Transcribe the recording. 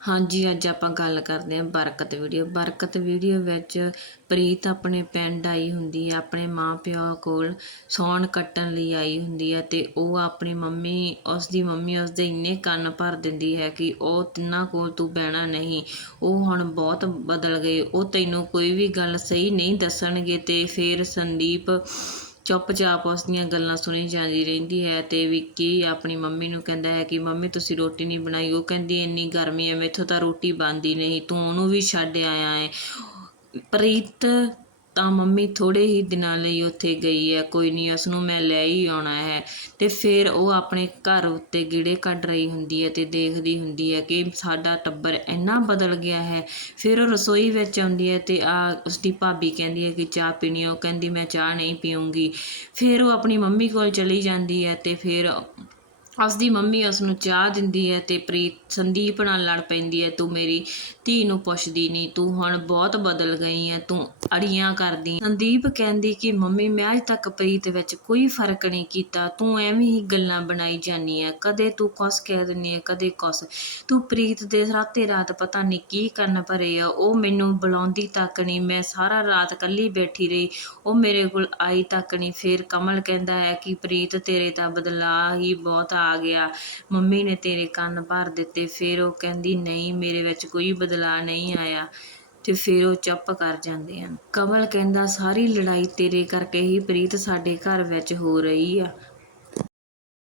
ਹਾਂਜੀ, ਅੱਜ ਆਪਾਂ ਗੱਲ ਕਰਦੇ ਹਾਂ ਬਰਕਤ ਵੀਡੀਓ। ਬਰਕਤ ਵੀਡੀਓ ਵਿੱਚ ਪ੍ਰੀਤ ਆਪਣੇ ਪਿੰਡ ਆਈ ਹੁੰਦੀ ਹੈ ਆਪਣੇ ਮਾਪਿਆਂ ਕੋਲ ਸੌਣ ਕੱਟਣ ਲਈ ਆਈ ਹੁੰਦੀ ਹੈ ਤੇ ਉਹ ਆਪਣੀ ਮੰਮੀ ਉਸ ਦੀ ਮੰਮੀ ਉਸ ਦੇ ਇੰਨੇ ਕੰਨ ਭਰ ਦਿੰਦੀ ਹੈ ਕਿ ਉਹ ਤਿੰਨਾਂ ਕੋਲ ਤੂੰ ਬਹਿਣਾ ਨਹੀਂ। ਉਹ ਹੁਣ ਬਹੁਤ ਬਦਲ ਗਏ। ਉਹ ਤੈਨੂੰ ਕੋਈ ਵੀ ਗੱਲ ਸਹੀ ਨਹੀਂ ਦੱਸਣਗੇ ਤੇ ਫਿਰ ਸੰਦੀਪ ਚੁੱਪਚਾਪ ਉਸ ਦੀਆਂ ਗੱਲਾਂ ਸੁਣੀ ਜਾਂਦੀ ਰਹਿੰਦੀ ਹੈ ਤੇ ਵਿੱਕੀ ਆਪਣੀ ਮੰਮੀ ਨੂੰ ਕਹਿੰਦਾ ਹੈ ਕਿ ਮੰਮੀ ਤੁਸੀਂ ਰੋਟੀ ਨਹੀਂ ਬਣਾਈ। ਉਹ ਕਹਿੰਦੀ, ਇੰਨੀ ਗਰਮੀ ਹੈ, ਮੈਥੋਂ ਤਾਂ ਰੋਟੀ ਬਣਦੀ ਨਹੀਂ। ਤੂੰ ਉਹਨੂੰ ਵੀ ਛੱਡ ਆਇਆ ਹੈ। ਪ੍ਰੀਤ ਤਾਂ ਮੰਮੀ ਥੋੜ੍ਹੇ ਹੀ ਦਿਨਾਂ ਲਈ ਉੱਥੇ ਗਈ ਹੈ, ਕੋਈ ਨਹੀਂ ਉਸ ਨੂੰ ਮੈਂ ਲੈ ਹੀ ਆਉਣਾ ਹੈ। ਅਤੇ ਫਿਰ ਉਹ ਆਪਣੇ ਘਰ ਉੱਤੇ ਗੇੜੇ ਕੱਢ ਰਹੀ ਹੁੰਦੀ ਹੈ ਅਤੇ ਦੇਖਦੀ ਹੁੰਦੀ ਹੈ ਕਿ ਸਾਡਾ ਟੱਬਰ ਇੰਨਾ ਬਦਲ ਗਿਆ ਹੈ। ਫਿਰ ਉਹ ਰਸੋਈ ਵਿੱਚ ਆਉਂਦੀ ਹੈ ਅਤੇ ਆ ਉਸਦੀ ਭਾਬੀ ਕਹਿੰਦੀ ਹੈ ਕਿ ਚਾਹ ਪੀਣੀ ਹੈ ਉਹ ਕਹਿੰਦੀ, ਮੈਂ ਚਾਹ ਨਹੀਂ ਪੀਊਂਗੀ। ਫਿਰ ਉਹ ਆਪਣੀ ਮੰਮੀ ਕੋਲ ਚਲੀ ਜਾਂਦੀ ਹੈ ਅਤੇ ਫਿਰ ਉਸ ਦੀ ਮੰਮੀ ਉਸ ਨੂੰ ਚਾਹ ਦਿੰਦੀ ਹੈ ਤੇ ਪ੍ਰੀਤ ਸੰਦੀਪ ਨਾਲ ਲੜ ਪੈਂਦੀ ਹੈ, ਤੂੰ ਮੇਰੀ ਧੀ ਨੂੰ ਪੁੱਛਦੀ ਨਹੀਂ, ਤੂੰ ਹੁਣ ਬਹੁਤ ਬਦਲ ਗਈ ਹੈ, ਤੂੰ ਅੜੀਆਂ ਕਰਦੀ ਸੰਦੀਪ ਕਹਿੰਦੀ ਕਿ, ਮੰਮੀ, ਮੈਂ ਅੱਜ ਤੱਕ ਪ੍ਰੀਤ ਵਿੱਚ ਕੋਈ ਫ਼ਰਕ ਨਹੀਂ ਕੀਤਾ, ਤੂੰ ਐਵੇਂ ਹੀ ਗੱਲਾਂ ਬਣਾਈ ਜਾਨੀ ਹੈ। ਕਦੇ ਤੂੰ ਕੁਛ ਕਹਿ ਦਿੰਦੀ ਹੈ, ਕਦੇ ਕੁਛ। ਤੂੰ ਪ੍ਰੀਤ ਦੇ ਰਾਤੇ ਰਾਤ ਪਤਾ ਨਹੀਂ ਕੀ ਕਰਨ ਭਰੇ ਆ। ਉਹ ਮੈਨੂੰ ਬੁਲਾਉਂਦੀ ਤੱਕ ਨਹੀਂ, ਮੈਂ ਸਾਰਾ ਰਾਤ ਇਕੱਲੀ ਬੈਠੀ ਰਹੀ। ਉਹ ਮੇਰੇ ਕੋਲ ਆਈ ਤੱਕ ਨਹੀਂ। ਫਿਰ ਕਮਲ ਕਹਿੰਦਾ ਹੈ ਕਿ, ਪ੍ਰੀਤ, ਤੇਰੇ ਤਾਂ ਬਦਲਾਅ ਹੀ ਬਹੁਤ ਆ ਆ ਗਿਆ। ਮੰਮੀ ਨੇ ਤੇਰੇ ਕੰਨ ਭਰ ਦਿੱਤੇ। ਫਿਰ ਉਹ ਕਹਿੰਦੀ, ਨਹੀਂ, ਮੇਰੇ ਵਿੱਚ ਕੋਈ ਬਦਲਾਅ ਨਹੀਂ ਆਇਆ। ਤੇ ਫਿਰ ਉਹ ਚੁੱਪ ਕਰ ਜਾਂਦੇ ਹਨ। ਕਮਲ ਕਹਿੰਦਾ, ਸਾਰੀ ਲੜਾਈ ਤੇਰੇ ਕਰਕੇ ਹੀ ਪ੍ਰੀਤ ਸਾਡੇ ਘਰ ਵਿੱਚ ਹੋ ਰਹੀ ਆ।